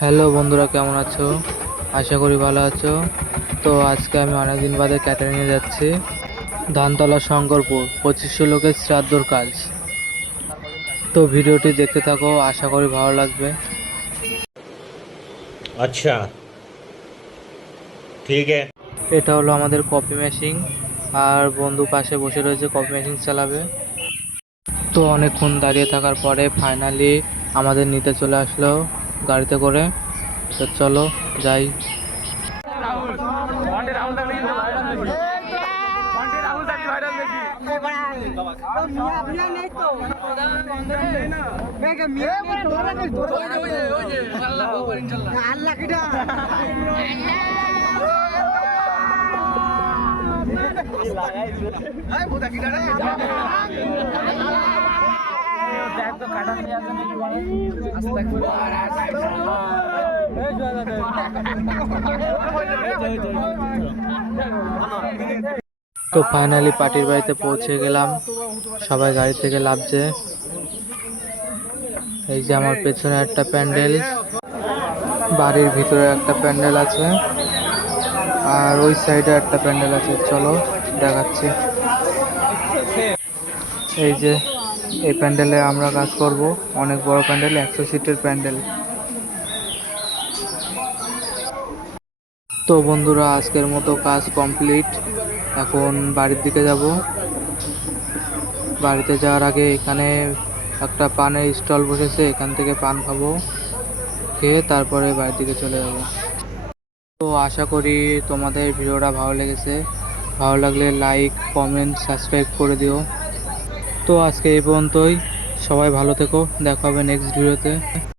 Hello বন্ধুরা কেমন আছো? আশা করি ভালো আছো। তো আজকে আমি অনেকদিন বাদে ক্যাটারিংয়ে যাচ্ছি। ধানতলা শঙ্করপুর পঁচিশশো লোকের শ্রাদ্ধর কাজ। তো ভিডিওটি দেখতে থাকো আশা করি ভালো লাগবে। আচ্ছা। ঠিক আছে। এটা হলো আমাদের কপি মেশিন আর বন্ধু পাশে বসে রয়েছে কপি মেশিন চালাবে। তো অনেকক্ষণ দাঁড়িয়ে থাকার পরে ফাইনালি আমাদের নিতে চলে আসলো গাড়িতে করে তো চলো যাই তো ফাইনালি পার্টির বাড়িতে পৌঁছে গেলাম। সবাই গাড়ি থেকে লাভছে এই যে আমার পেছনে একটা প্যান্ডেল। বাড়ির ভিতরে একটা প্যান্ডেল আছে। আর ওই সাইডে একটা প্যান্ডেল আছে। চলো দেখাচ্ছি। এই যে এই প্যান্ডেলে আমরা কাজ করব। অনেক বড় প্যান্ডেল, একশো সিটের প্যান্ডেল। তো বন্ধুরা, আজকের মতো কাজ কমপ্লিট। এখন বাড়ির দিকে যাব। বাড়িতে যাওয়ার আগে এখানে একটা পানের স্টল বসেছে, এখান থেকে পান খাব, খেয়ে তারপরে বাড়ির দিকে চলে যাব। তো আশা করি তোমাদের ভিডিওটা ভালো লেগেছে। ভালো লাগলে লাইক কমেন্ট সাবস্ক্রাইব করে দিও। তো আজকে এই পর্যন্তই। সবাই ভালো থেকো। দেখা হবে নেক্সট ভিডিওতে